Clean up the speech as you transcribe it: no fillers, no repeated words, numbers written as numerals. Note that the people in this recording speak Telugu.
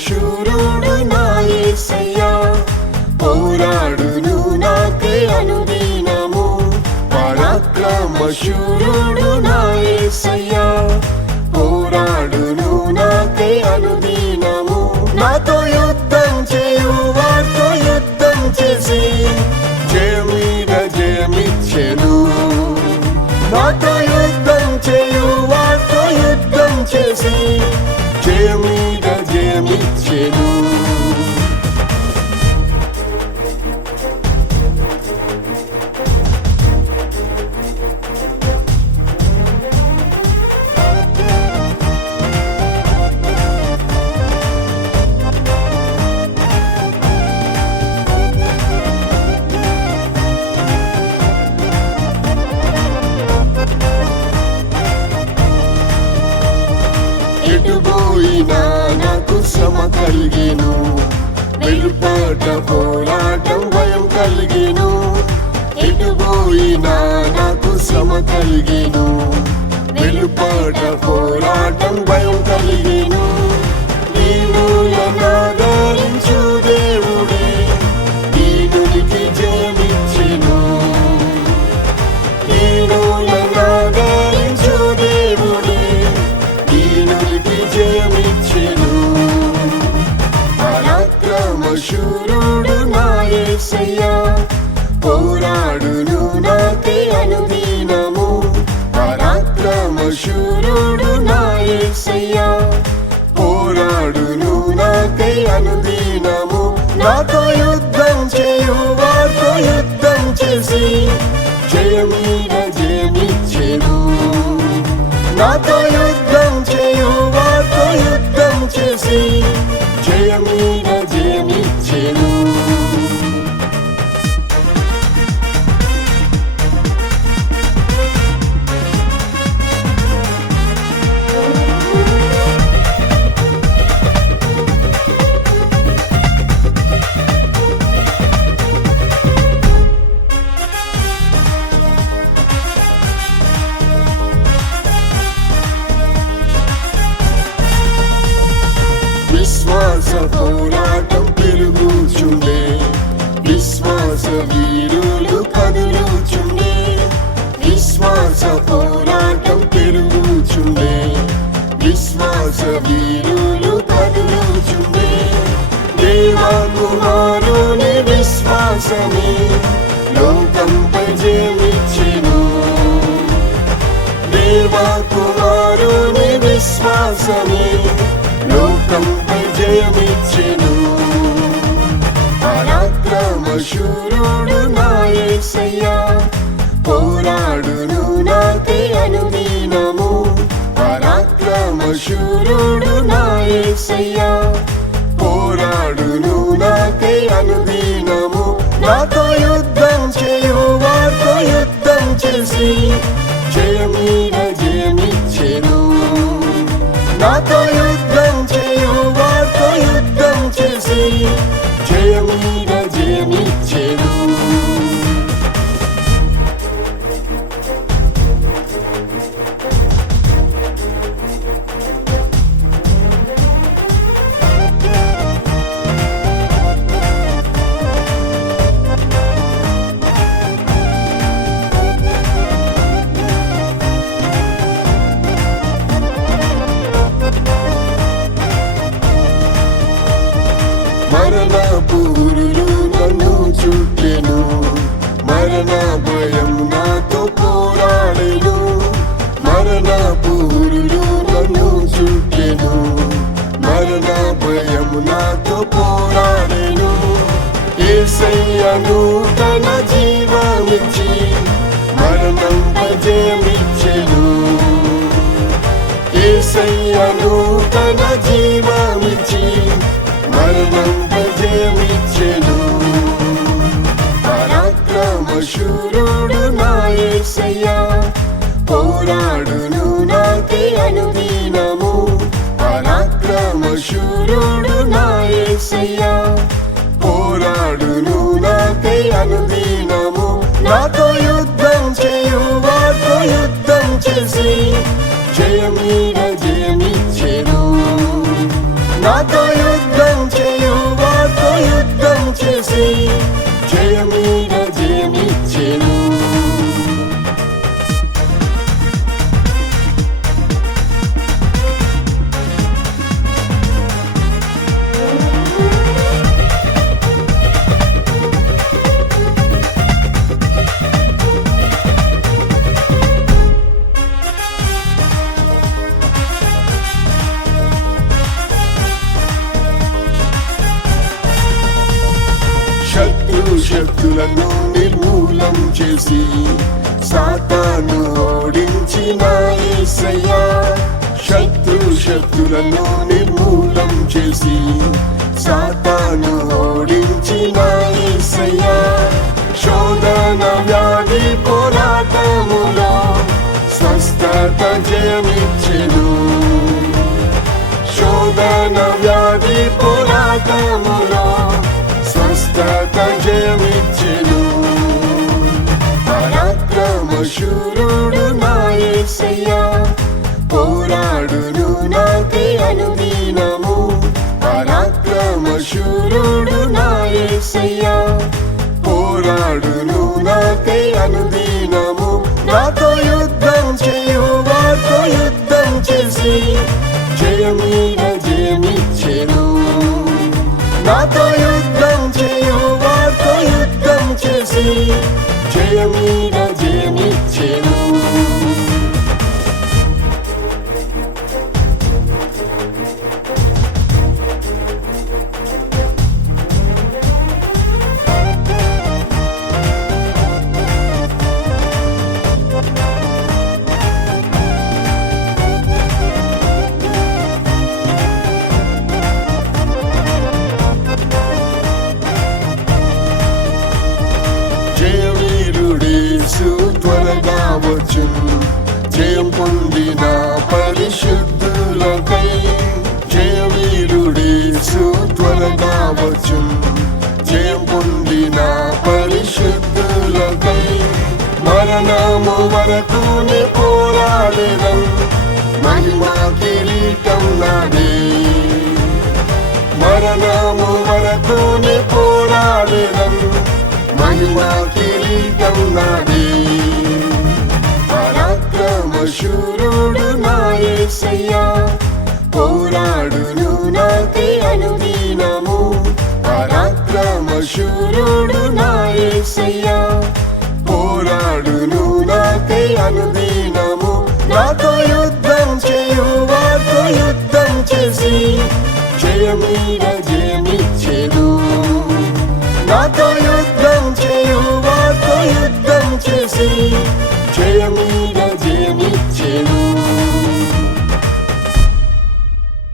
శూరుడు నా యేసయ్యా, పోరాడును నాకై అనుదినము. పరాక్రమ శూరుడు నా యేసయ్యా, పోరాడును నాకై అనుదినము. నాతో యుద్ధం చేయు వారితో యుద్ధం చేసి జయం మీద జయమిచ్చెను. నాతో యుద్ధం చేయు వారితో యుద్ధం చేసి జయం మీద జయమిచ్చెను. ఎటుపోయినా నాకు శ్రమ కలిగెను, వెలుపట పోరాటం భయం కలిగెను. ఎటుపోయినా నాకు శ్రమ కలిగెను, వెలుపట పోరాటం భయం కలిగెను. దీనులను ఆదరించు దేవుడే దీనునికి జయమిచ్చెను. దీనులను ఆదరించు దేవుడే దీనునికి జయమిచ్చెను. పరాక్రమ శూరుడు నా యేసయ్యా, పోరాడును నాకై అనుదినము. పరాక్రమ శూరుడు నా యేసయ్యా, పోరాడును నాకై అనుదినము. నాతో యుద్ధం చేయు వారితో యుద్ధం చేసి జయం మీద జయమిచ్చెను. నాతో యుద్ధం చేయు వారితో యుద్ధం చేసి జయం మీద జయమిచ్చెను. విశ్వాస పోరాటం పెరుగుచుండే, విశ్వాస వీరులు కదులుచుండే. విశ్వాస పోరాటం పెరుగుచుండే, విశ్వాస వీరులు కదులుచుండే. దేవా కుమారుని విశ్వాసమే లోకంపై జయమిచ్చెను. దేవా కుమారుని విశ్వాసమే లోకంపై జయమిచ్చెను. పరాక్రమ శూరుడు నా యేసయ్యా, పోరాడును నాకై అనుదినము. పరాక్రమ శూరుడు నా యేసయ్యా, పోరాడును నాకై అనుదినము. నాతో యుద్ధం చేయు వారితో యుద్ధం చేసి జయం మీద జయమిచ్చెను. నాతో యుద్ధం చేయు వారితో యుద్ధం చేసి జయం మీద జయమిచ్చెను. మరణ పూరులు నన్ను చుట్టెను, మరణ భయం నాతో పోరాడెను. మరణ పూరులు నన్ను చుట్టెను, మరణ భయం నాతో పోరాడెను. యేసయ్యను తన జీవమిచ్చి మరణంపై జయమిచ్చెను. యేసయ్యను తన జీవమిచ్చి మరణంపై జయమిచ్చెను. పరాక్రమ శూరుడు నా యేసయ్యా, పోరాడును నాకై అనుదినము. పరాక్రమ శూరుడు నా యేసయ్యా, పోరాడును నాకై అనుదినము. నాతో యుద్ధం చేయు వారితో యుద్ధం చేసి జయం మీద జయమిచ్చెను. నాతో యుద్ధం జయమీద జయమిచ్చెను. శక్తులను నిర్మూలం చేసి సాతాను ఓడించిన యేసయ్యా. శక్తులను నిర్మూలం చేసి సాతాను ఓడించిన యేసయ్యా. శోధన వ్యాధి పోరాటములో స్వస్థత జయమిచ్చెను. శోధన వ్యాధి పోరాటములో స్వస్థత జయమిచ్చెను. పరాక్రమశూరుడు నా యేసయ్యా, పోరాడును నాకై అనుదినము. పరాక్రమశూరుడు నా యేసయ్యా, పోరాడును నాకై అనుదినము. నాతో యుద్ధం చేయు వారితో యుద్ధం చేసి జయమీద జయమిచ్చెను. నాతో యుద్ధం చేయు వారితో యుద్ధం చేసి జయమీద జయమిచ్చెను. జయవీరుడేసు త్వరగా వచ్చును, జయం పొందిన పరిశుద్ధులకై. జయవీరుడేసు త్వరగా వచ్చును, జయం పొందిన పరిశుద్ధులకై. మరణము వరకునే పోరాడెదం, మహిమా కిరీటం నాదే. మరణము వరకునే పోరాడెదం, మహిమా కిరీటం నాదే. పరాక్రమశూరుడు నా యేసయ్యా, పోరాడును నాకై అనుదినము. పరాక్రమశూరుడు నా యేసయ్యా, పోరాడును నాకై అనుదినము. నాతో యుద్ధం చేయు వారితో యుద్ధం చేసి జయమీద జయమిచ్చెను. నాతో యుద్ధం చేయు వారితో యుద్ధం చేసి జయమీద జయమిచ్చెను.